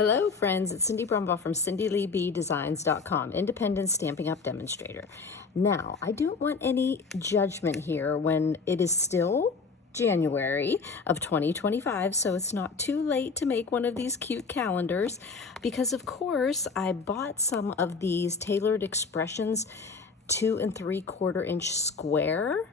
Hello friends, it's Cindy Brumbaugh from CindyLeeBDesigns.com, independent Stampin' Up! Demonstrator. Now, I don't want any judgment here when it is still January of 2025, so it's not too late to make one of these cute calendars, because of course I bought some of these tailored expressions 2 3/4 inch square.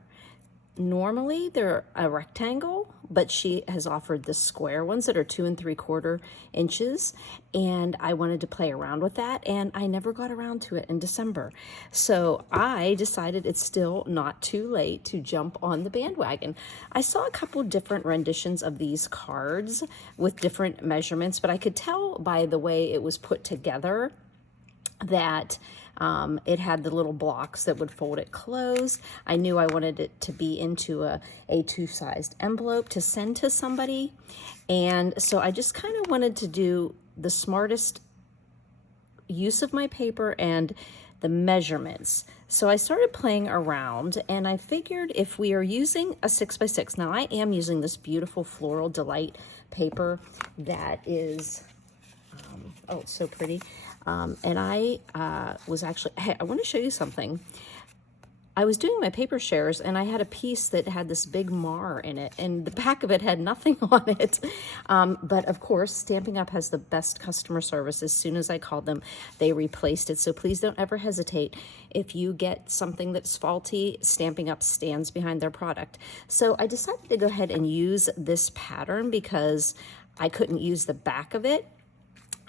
Normally they're a rectangle, but she has offered the square ones that are 2 3/4 inches, and I wanted to play around with that, and I never got around to it in December. So I decided it's still not too late to jump on the bandwagon. I saw a couple different renditions of these cards with different measurements, but I could tell by the way it was put together that it had the little blocks that would fold it closed. I knew I wanted it to be into a A2 sized envelope to send to somebody. And so I just kind of wanted to do the smartest use of my paper and the measurements. So I started playing around, and I figured if we are using a 6x6, now I am using this beautiful Floral Delight paper that is, oh, it's so pretty. And I was actually, hey, I want to show you something. I was doing my paper shares, and I had a piece that had this big mar in it, and the back of it had nothing on it. But of course, Stampin' Up! Has the best customer service. As soon as I called them, they replaced it. So please don't ever hesitate. If you get something that's faulty, Stampin' Up! Stands behind their product. So I decided to go ahead and use this pattern because I couldn't use the back of it.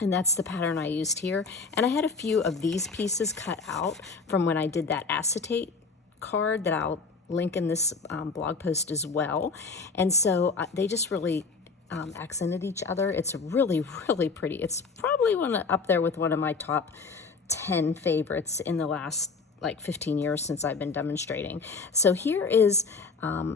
And that's the pattern I used here. And I had a few of these pieces cut out from when I did that acetate card that I'll link in this blog post as well. And so they just really accented each other. It's really, really pretty. It's probably up there with one of my top 10 favorites in the last like 15 years since I've been demonstrating. So here is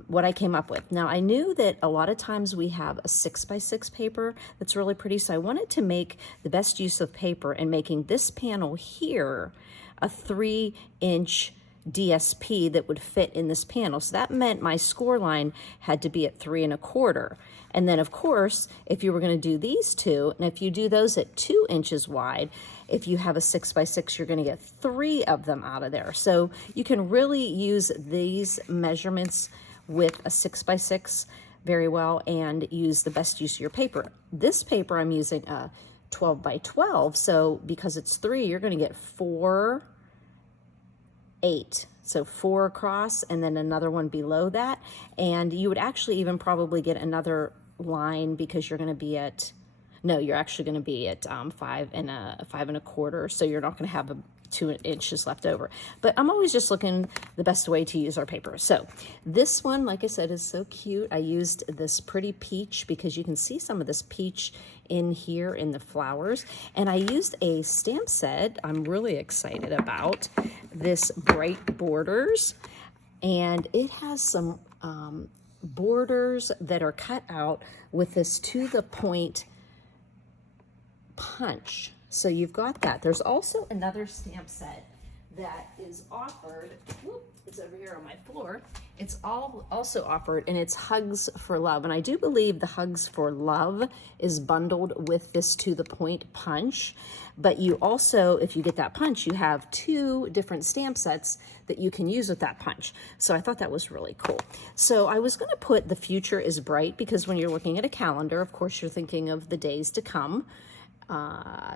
what I came up with. Now I knew that a lot of times we have a 6x6 paper that's really pretty, so I wanted to make the best use of paper and making this panel here a 3-inch DSP that would fit in this panel. So that meant my score line had to be at 3 1/4. And then of course, if you were going to do these two, and if you do those at 2 inches wide, if you have a 6x6, you're going to get 3 of them out of there. So you can really use these measurements with a 6x6 very well and use the best use of your paper. This paper I'm using a 12x12, so because it's 3, you're going to get 4, 8. So 4 across and then another one below that. And you would actually even probably get another line because you're going to be at, no, you're actually going to be at 5 1/4. So you're not going to have 2 inches left over. But I'm always just looking the best way to use our paper. So this one, like I said, is so cute. I used this pretty peach because you can see some of this peach in here in the flowers. And I used a stamp set I'm really excited about, this Bright Borders. And it has some borders that are cut out with this to the point punch. So you've got that. There's also another stamp set that is offered. Whoop, it's over here on my floor. It's also offered, and it's Hugs for Love. And I do believe the Hugs for Love is bundled with this to the point punch. But you also, if you get that punch, you have 2 different stamp sets that you can use with that punch. So I thought that was really cool. So I was going to put The Future is Bright because when you're looking at a calendar, of course, you're thinking of the days to come.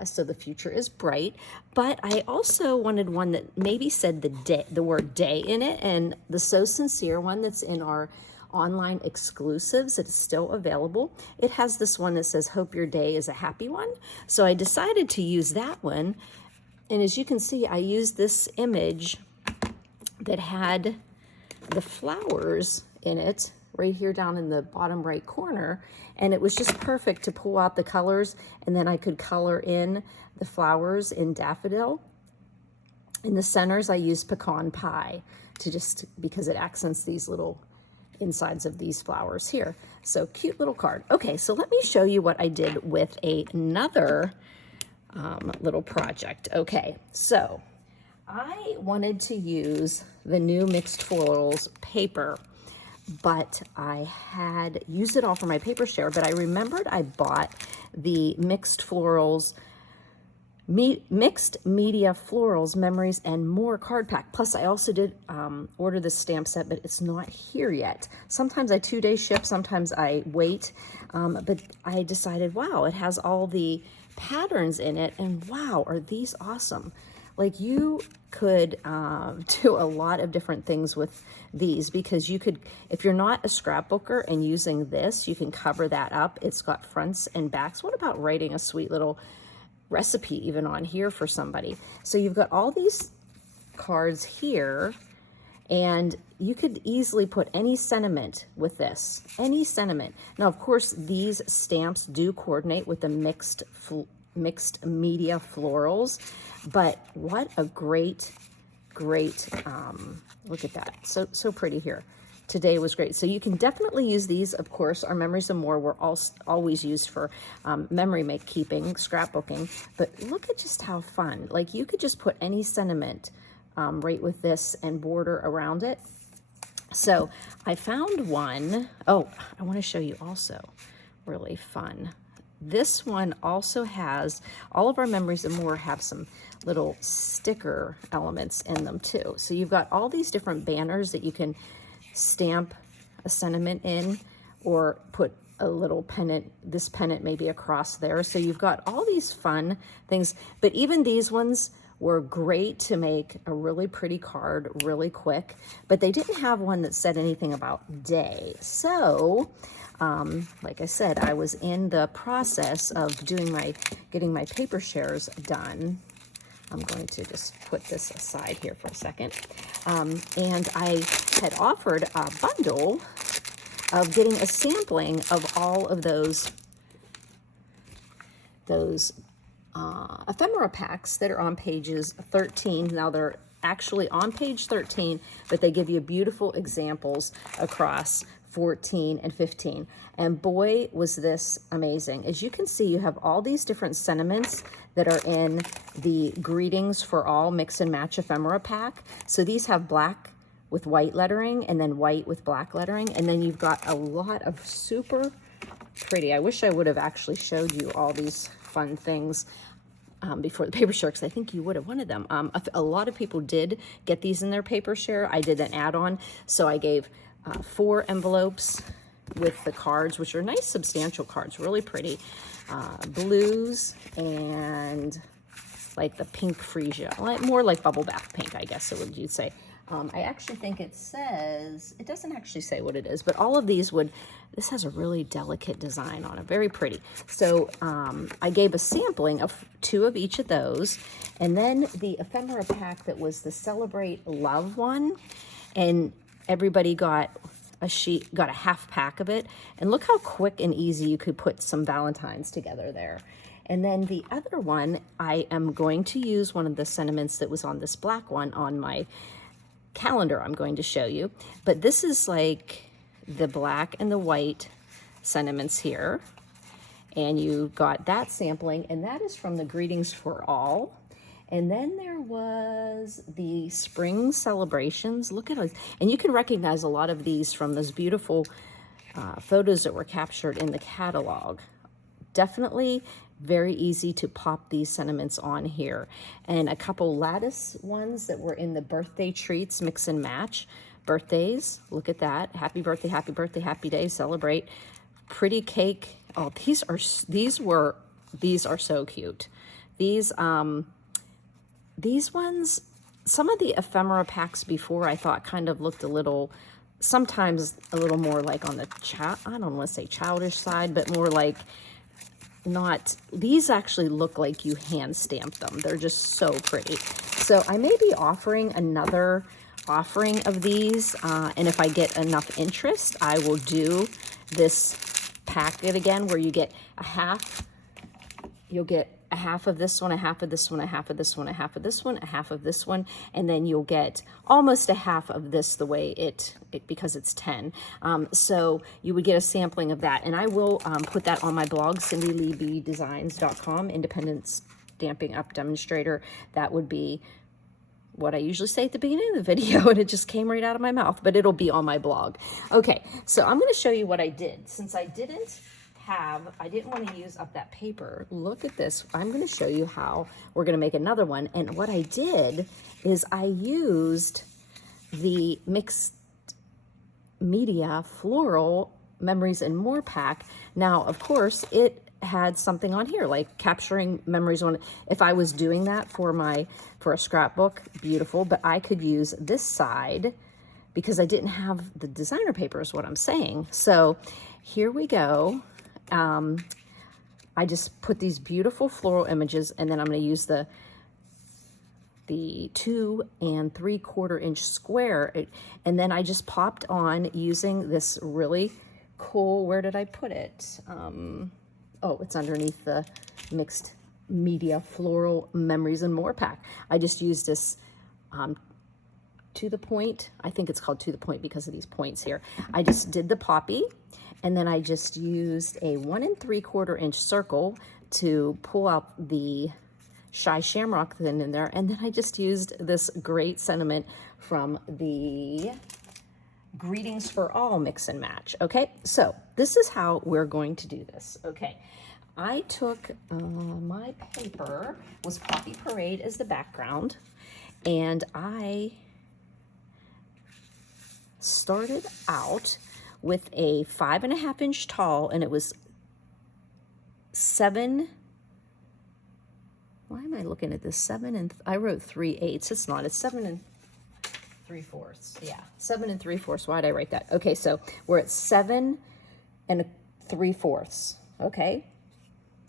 So the future is bright, but I also wanted one that maybe said the word day in it, and the So Sincere one that's in our online exclusives, it's still available. It has this one that says, hope your day is a happy one. So I decided to use that one. And as you can see, I used this image that had the flowers in it right here down in the bottom right corner, and it was just perfect to pull out the colors, and then I could color in the flowers in daffodil. In the centers I used pecan pie because it accents these little insides of these flowers here. So cute little card. Okay, so let me show you what I did with another little project. Okay, so I wanted to use the new Mixed Florals paper but I had used it all for my paper share, but I remembered I bought the mixed florals, mixed media florals, memories, and more card pack. Plus I also did order this stamp set, but it's not here yet. Sometimes I 2-day ship, sometimes I wait, but I decided, wow, it has all the patterns in it, and wow, are these awesome. Like, you could do a lot of different things with these, because you could, if you're not a scrapbooker and using this, you can cover that up. It's got fronts and backs. What about writing a sweet little recipe even on here for somebody? So you've got all these cards here, and you could easily put any sentiment with this, any sentiment. Now, of course, these stamps do coordinate with the mixed media florals, but what a great look at that. So pretty here. Today was great. So you can definitely use these. Of course, our Memories and More were always used for memory keeping, scrapbooking, but look at just how fun. Like, you could just put any sentiment right with this and border around it. So I found one. Oh, I want to show you also, really fun. This one also has, all of our Memories and More have some little sticker elements in them too. So you've got all these different banners that you can stamp a sentiment in, or put a little pennant, this pennant maybe across there. So you've got all these fun things, but even these ones were great to make a really pretty card really quick, but they didn't have one that said anything about day. So like I said, I was in the process of getting my paper shares done. I'm going to just put this aside here for a second. And I had offered a bundle of getting a sampling of all of those ephemera packs that are on pages 13. Now, they're actually on page 13, but they give you beautiful examples across 14 and 15. And boy, was this amazing. As you can see, you have all these different sentiments that are in the Greetings for All Mix and Match ephemera pack. So these have black with white lettering, and then white with black lettering, and then you've got a lot of super pretty. I wish I would have actually showed you all these fun things before the paper share, because I think you would have wanted them. A lot of people did get these in their paper share. I did an add-on, so I gave 4 envelopes with the cards, which are nice substantial cards, really pretty, blues, and like the pink freesia, more like bubble bath pink, I guess it would, you'd say. I actually think it says, it doesn't actually say what it is, but all of these this has a really delicate design on it, very pretty. So I gave a sampling of 2 of each of those, and then the ephemera pack that was the Celebrate Love one, and everybody got a half pack of it, and look how quick and easy you could put some Valentines together there. And then the other one, I am going to use one of the sentiments that was on this black one on my calendar I'm going to show you, but this is like the black and the white sentiments here, and you got that sampling, and that is from the Greetings for All. And then there was the Spring Celebrations. Look at it, and you can recognize a lot of these from those beautiful photos that were captured in the catalog. Definitely very easy to pop these sentiments on here. And a couple lattice ones that were in the Birthday Treats Mix and Match. Birthdays, look at that. Happy birthday, happy day, celebrate. Pretty cake. Oh, these are so cute. These ones, some of the ephemera packs before I thought kind of looked sometimes a little more like on the I don't want to say childish side, but more like these actually look like you hand stamped them. They're just so pretty. So I may be offering another offering of these, and if I get enough interest, I will do this packet again, where you get a half. You'll get a half of this one, a half of this one, a half of this one, a half of this one, a half of this one, and then you'll get almost a half of this the way because it's 10. So you would get a sampling of that, and I will put that on my blog, cindyleebdesigns.com, Independent Stamping Up Demonstrator. That would be what I usually say at the beginning of the video, and it just came right out of my mouth, but it'll be on my blog. Okay, so I'm going to show you what I did. Since I didn't want to use up that paper, look at this. I'm going to show you how we're going to make another one. And what I did is I used the mixed media floral memories and more pack. Now, of course, it had something on here like capturing memories on. If I was doing that for a scrapbook, beautiful, but I could use this side because I didn't have the designer paper is what I'm saying. So here we go. I just put these beautiful floral images, and then I'm going to use the 2 3/4 inch square, and then I just popped on using this really cool, where did I put it? Oh, it's underneath the mixed media floral memories and more pack. I just used this to the point. I think it's called to the point because of these points here. I just did the poppy, and then I just used a 1 3/4 inch circle to pull out the Shy Shamrock then in there, and then I just used this great sentiment from the Greetings for All mix and match. Okay, so this is how we're going to do this. Okay, I took my paper, was Poppy Parade as the background, and I started out with a 5.5 inch tall, and it was 7. Why am I looking at this? 7 and I wrote 3/8. It's not. It's 7 3/4. Yeah, 7 3/4. Why did I write that? Okay, so we're at 7 3/4. Okay,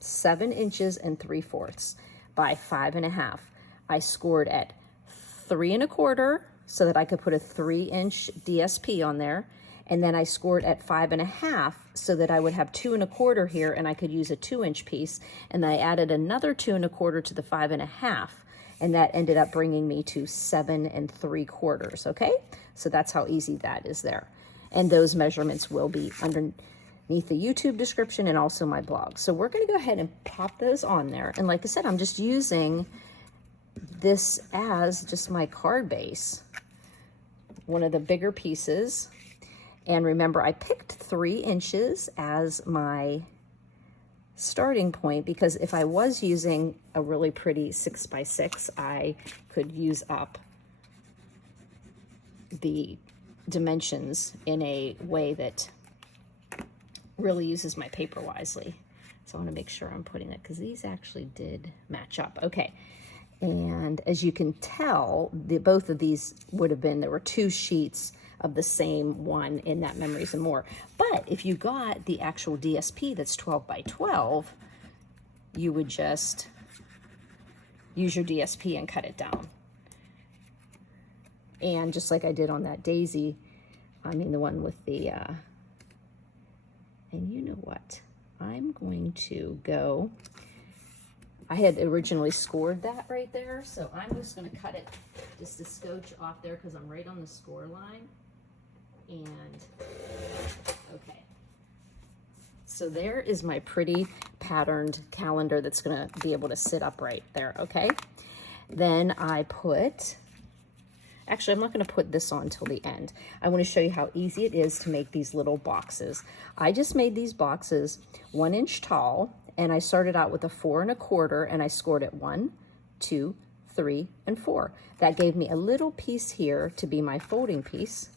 7 inches and 3/4 by 5.5. I scored at 3 1/4 so that I could put a 3-inch DSP on there. And then I scored at 5.5 so that I would have 2 1/4 here, and I could use a 2-inch piece. And then I added another 2 1/4 to the 5.5, and that ended up bringing me to 7 3/4. Okay, so that's how easy that is there. And those measurements will be underneath the YouTube description and also my blog. So we're going to go ahead and pop those on there. And like I said, I'm just using this as just my card base, one of the bigger pieces. And remember, I picked 3 inches as my starting point because if I was using a really pretty 6x6, I could use up the dimensions in a way that really uses my paper wisely. So I want to make sure I'm putting it because these actually did match up. Okay. And as you can tell, both of these would have been, there were 2 sheets of the same one in that memories and more. But if you got the actual DSP that's 12 by 12, you would just use your DSP and cut it down. And just like I did on that daisy, I mean the one with the, and you know what? I'm going to go, I had originally scored that right there, so I'm just going to cut it just a scotch off there because I'm right on the score line. And okay, so there is my pretty patterned calendar that's going to be able to sit up right there. Okay, then I put, actually I'm not going to put this on till the end. I want to show you how easy it is to make these little boxes. I just made these boxes 1 inch tall, and I started out with a 4 1/4, and I scored at 1, 2, 3, and 4. That gave me a little piece here to be my folding piece.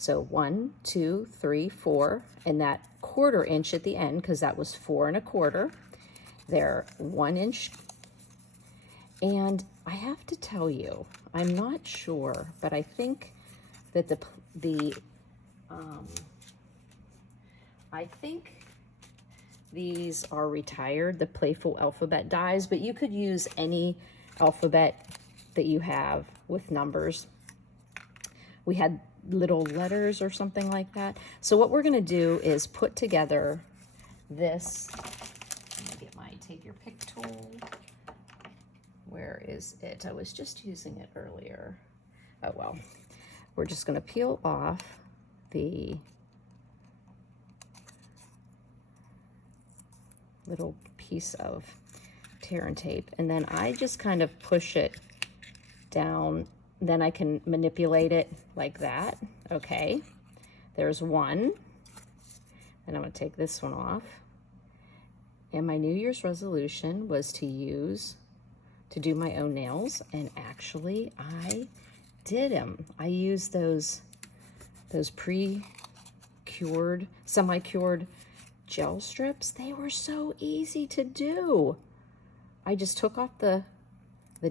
So 1, 2, 3, 4, and that 1/4 inch at the end, because that was 4 1/4. They're 1 inch. And I have to tell you, I'm not sure, but I think that I think these are retired, the Playful Alphabet dies, but you could use any alphabet that you have with numbers. We had little letters or something like that. So what we're going to do is put together this. Let me get my take your pick tool. Where is it? I was just using it earlier. Oh well. We're just going to peel off the little piece of tear and tape, and then I just kind of push it down then I can manipulate it like that. Okay, there's one. And I'm going to take this one off. And my New Year's resolution was to do my own nails, and actually I did them. I used those pre-cured, semi-cured gel strips. They were so easy to do. I just took off the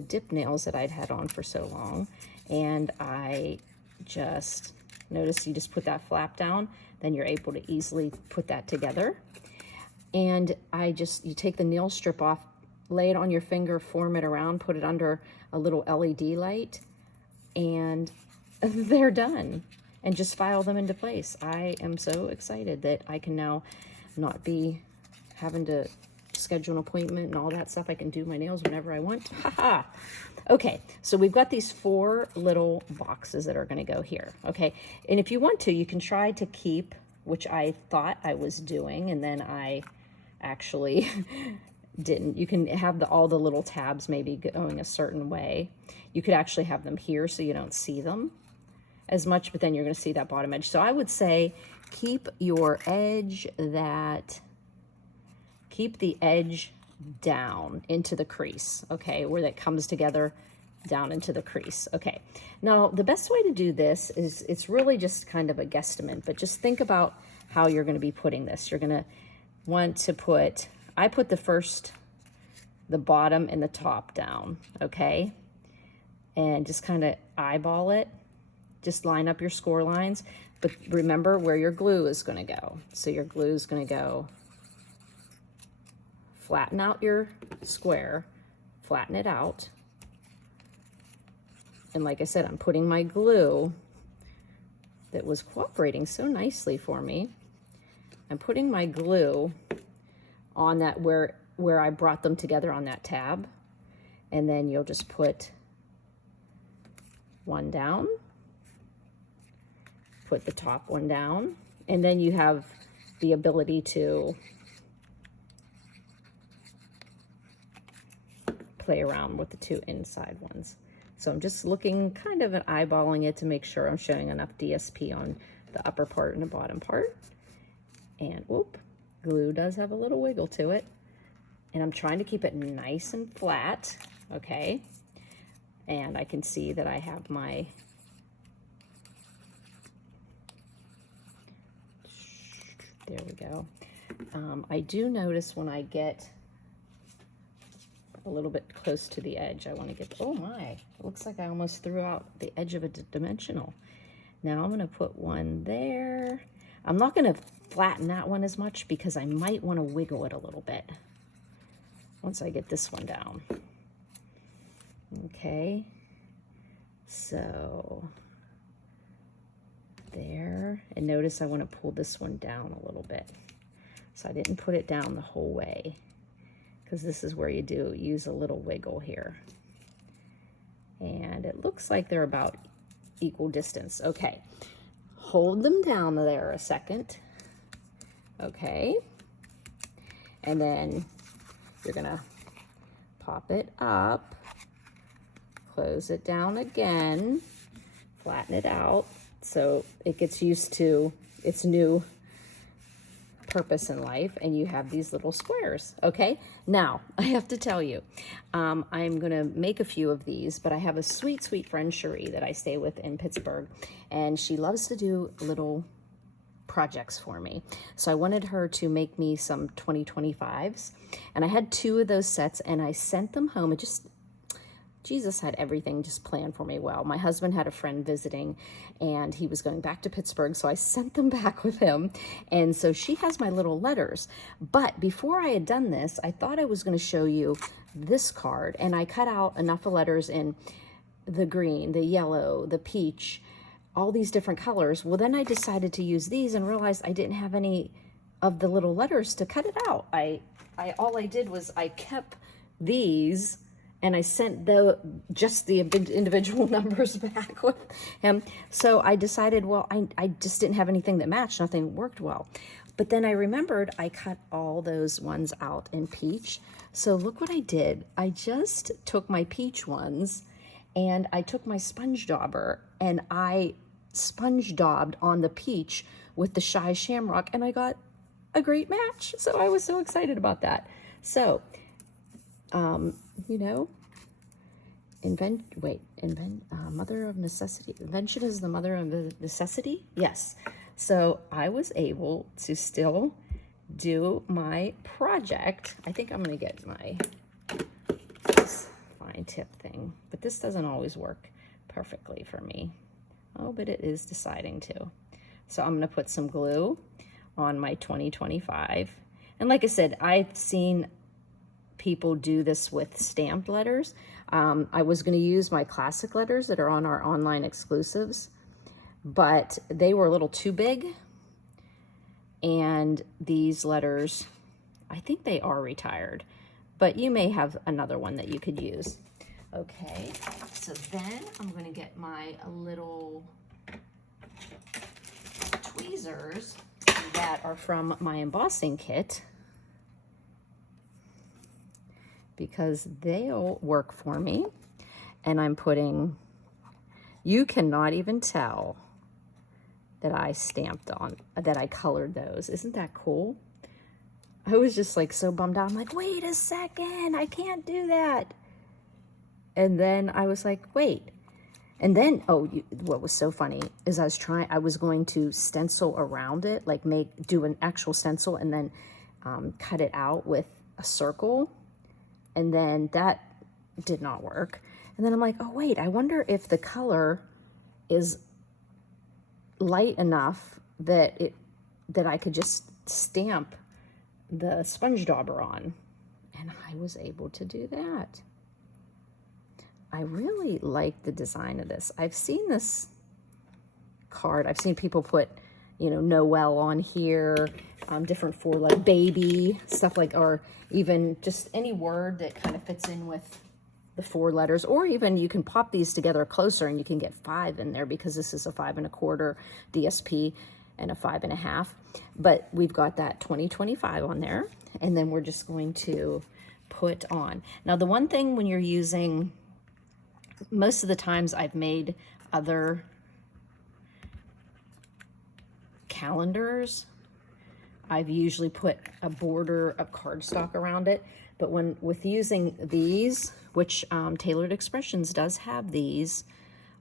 dip nails that I'd had on for so long, and I just noticed you just put that flap down, then you're able to easily put that together. And you take the nail strip off, lay it on your finger, form it around, put it under a little LED light, and they're done. And just file them into place. I am so excited that I can now not be having to schedule an appointment and all that stuff. I can do my nails whenever I want. Haha. Okay, so we've got these 4 little boxes that are going to go here. Okay, and if you want to, you can try to keep, which I thought I was doing, and then I actually didn't. You can have all the little tabs maybe going a certain way. You could actually have them here so you don't see them as much, but then you're going to see that bottom edge. So I would say keep your edge keep the edge down into the crease, okay, where that comes together down into the crease. Okay, now the best way to do this is, it's really just kind of a guesstimate, but just think about how you're going to be putting this. You're going to want to I put the bottom and the top down, okay, and just kind of eyeball it. Just line up your score lines, but remember where your glue is going to go. So your glue is going to go, flatten out your square, flatten it out. And like I said, I'm putting my glue that was cooperating so nicely for me. I'm putting my glue on that where I brought them together on that tab. And then you'll just put one down, put the top one down, and then you have the ability to play around with the 2 inside ones. So I'm just looking, kind of eyeballing it to make sure I'm showing enough DSP on the upper part and the bottom part. And whoop, glue does have a little wiggle to it. And I'm trying to keep it nice and flat, okay? And I can see that I have my there we go. I do notice when I get a little bit close to the edge, I want to get, oh my, it looks like I almost threw out the edge of a dimensional. Now I'm going to put one there. I'm not going to flatten that one as much because I might want to wiggle it a little bit once I get this one down. Okay, so there, and notice I want to pull this one down a little bit. So I didn't put it down the whole way, because this is where you use a little wiggle here. And it looks like they're about equal distance. Okay, hold them down there a second. Okay, and then you're gonna pop it up, close it down again, flatten it out so it gets used to its new purpose in life, and you have these little squares. Okay, now I have to tell you, I'm gonna make a few of these, but I have a sweet friend, Cherie, that I stay with in Pittsburgh, and she loves to do little projects for me. So I wanted her to make me some 2025s, and I had 2 of those sets, and I sent them home. It just, Jesus had everything just planned for me well. My husband had a friend visiting, and he was going back to Pittsburgh, so I sent them back with him. And so she has my little letters. But before I had done this, I thought I was going to show you this card, and I cut out enough of letters in the green, the yellow, the peach, all these different colors. Well, then I decided to use these and realized I didn't have any of the little letters to cut it out. All I did was I kept these, and I sent just the individual numbers back with him. So I decided, well, I just didn't have anything that matched. Nothing worked well. But then I remembered I cut all those ones out in peach. So look what I did. I just took my peach ones and I took my sponge dauber and I sponge daubed on the peach with the Shy Shamrock, and I got a great match. So I was so excited about that. So, you know, mother of necessity. Invention is the mother of necessity. Yes. So I was able to still do my project. I think I'm going to get my fine tip thing, but this doesn't always work perfectly for me. Oh, but it is deciding to. So I'm going to put some glue on my 2025. And like I said, I've seen people do this with stamped letters. I was going to use my classic letters that are on our online exclusives, but they were a little too big. And these letters, I think they are retired, but you may have another one that you could use. Okay, so then I'm going to get my little tweezers that are from my embossing kit, because they'll work for me. And I'm putting, you cannot even tell that I stamped on, that I colored those. Isn't that cool? I was just like so bummed out. I'm like, wait a second, I can't do that. And then I was like, wait. And then, what was so funny is I was going to stencil around it, like do an actual stencil and then cut it out with a circle. And then that did not work. And then I'm like, oh wait, I wonder if the color is light enough that I could just stamp the sponge dauber on. And I was able to do that. I really like the design of this. I've seen this card. I've seen people put, you know, Noel on here, different for like baby, stuff like, or even just any word that kind of fits in with the 4 letters, or even you can pop these together closer and you can get 5 in there, because this is a 5 1/4 DSP and a 5 1/2. But we've got that 2025 on there, and then we're just going to put on. Now, the one thing when you're using, most of the times I've made other calendars, I've usually put a border of cardstock around it. But with using these, which Tailored Expressions does have these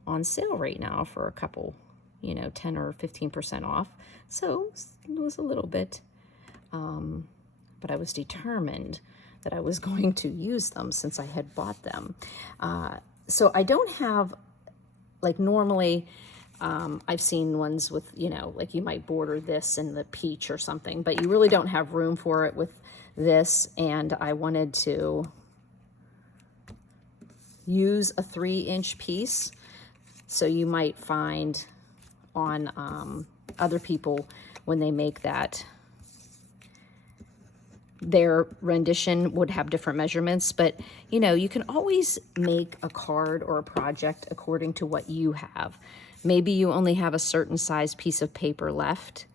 on sale right now for a couple, you know, 10 or 15% off. So it was a little bit, but I was determined that I was going to use them since I had bought them. So I don't have, like normally, I've seen ones with, you know, like you might border this in the peach or something, but you really don't have room for it with this. And I wanted to use a 3-inch piece. So you might find on other people when they make that, their rendition would have different measurements, but you know, you can always make a card or a project according to what you have. Maybe you only have a certain size piece of paper left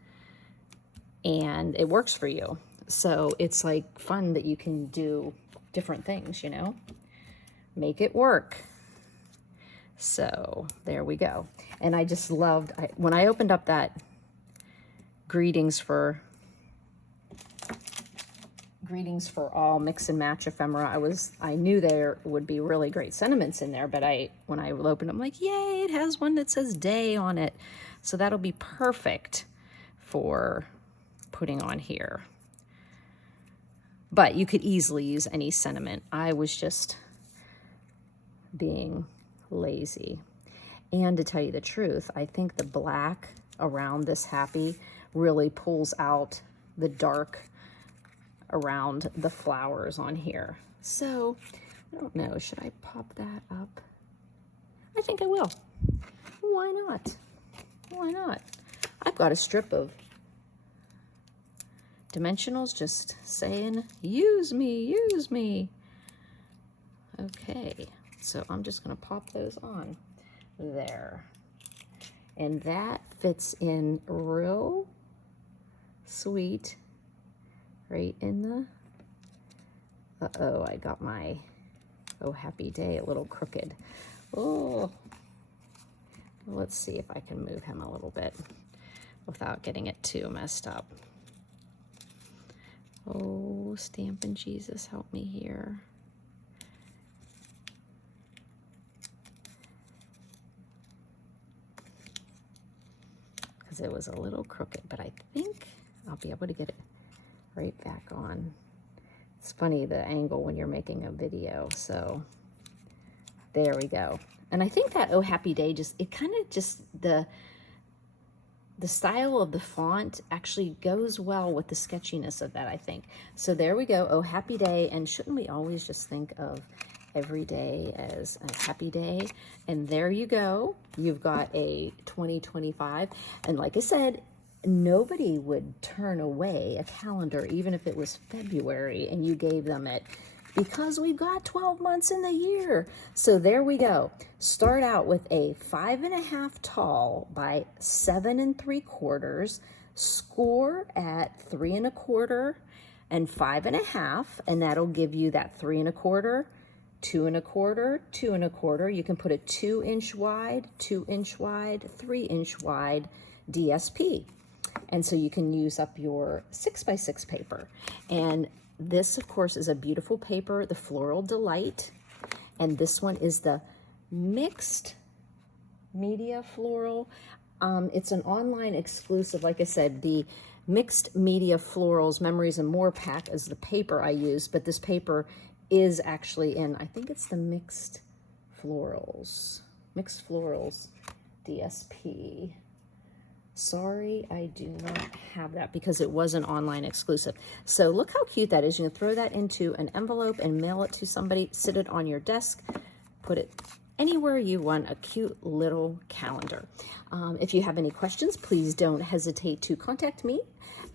and it works for you. So it's like fun that you can do different things, you know, make it work. So there we go. And I just loved, when I opened up that greetings for all mix and match ephemera, I knew there would be really great sentiments in there, but when I opened it, I'm like, yay, it has one that says day on it. So that'll be perfect for putting on here. But you could easily use any sentiment. I was just being lazy. And to tell you the truth, I think the black around this happy really pulls out the dark around the flowers on here. So I don't know, should I pop that up? I think I will. Why not? Why not? I've got a strip of dimensionals just saying, use me, use me. Okay, so I'm just gonna pop those on there. And that fits in real sweet right in the, uh-oh, I got my Oh, happy day, a little crooked. Oh, let's see if I can move him a little bit without getting it too messed up. Oh, Stampin' Jesus, help me here. Because it was a little crooked, but I think I'll be able to get it right back on. It's funny, the angle when you're making a video. So there we go. And I think that Oh Happy Day just, it kind of just, the style of the font actually goes well with the sketchiness of that, I think. So there we go, Oh Happy Day. And shouldn't we always just think of every day as a happy day? And there you go. You've got a 2025. And like I said, nobody would turn away a calendar, even if it was February and you gave them it, because we've got 12 months in the year. So there we go. Start out with a 5.5 tall by 7 3/4, score at 3 1/4 and 5.5, and that'll give you that 3 1/4, 2 1/4, 2 1/4. You can put a 2-inch wide, 2-inch wide, 3-inch wide DSP. And so you can use up your 6x6 paper. And this, of course, is a beautiful paper, the Floral Delight. And this one is the Mixed Media Floral. It's an online exclusive. Like I said, the Mixed Media Florals Memories and More pack is the paper I use, but this paper is actually in, I think it's the Mixed Florals DSP. Sorry, I do not have that because it was an online exclusive. So look how cute that is. You can throw that into an envelope and mail it to somebody, sit it on your desk, put it anywhere you want, a cute little calendar. If you have any questions, please don't hesitate to contact me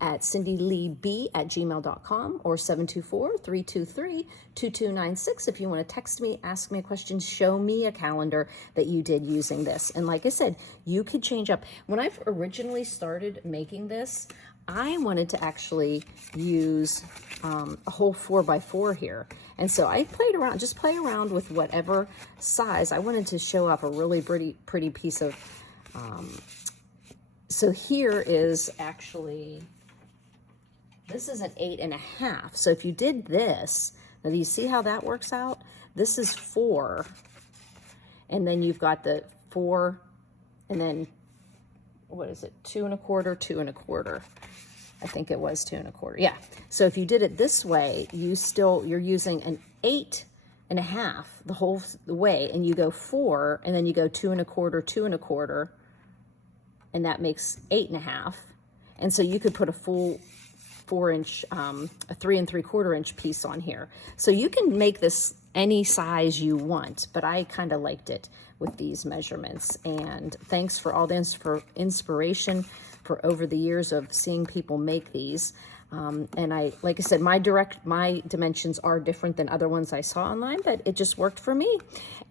at cindyleeb@gmail.com or 724-323-2296. If you want to text me, ask me a question, show me a calendar that you did using this. And like I said, you could change up. When I originally started making this, I wanted to actually use a whole 4x4 here. And so I played around, just play around with whatever size. I wanted to show off a really pretty piece of, so here is actually, this is an 8.5. So if you did this, now do you see how that works out? This is 4. And then you've got the 4, and then, what is it? 2 1/4, 2 1/4. I think it was 2 1/4. Yeah. So if you did it this way, you're using an 8.5 the whole way, and you go 4, and then you go 2 1/4, 2 1/4, and that makes 8.5. And so you could put a full 4-inch, a 3 3/4 inch piece on here. So you can make this any size you want, but I kind of liked it with these measurements. And thanks for all the inspiration for over the years of seeing people make these. And like I said, my dimensions are different than other ones I saw online, but it just worked for me.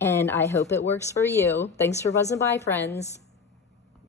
And I hope it works for you. Thanks for buzzing by, friends.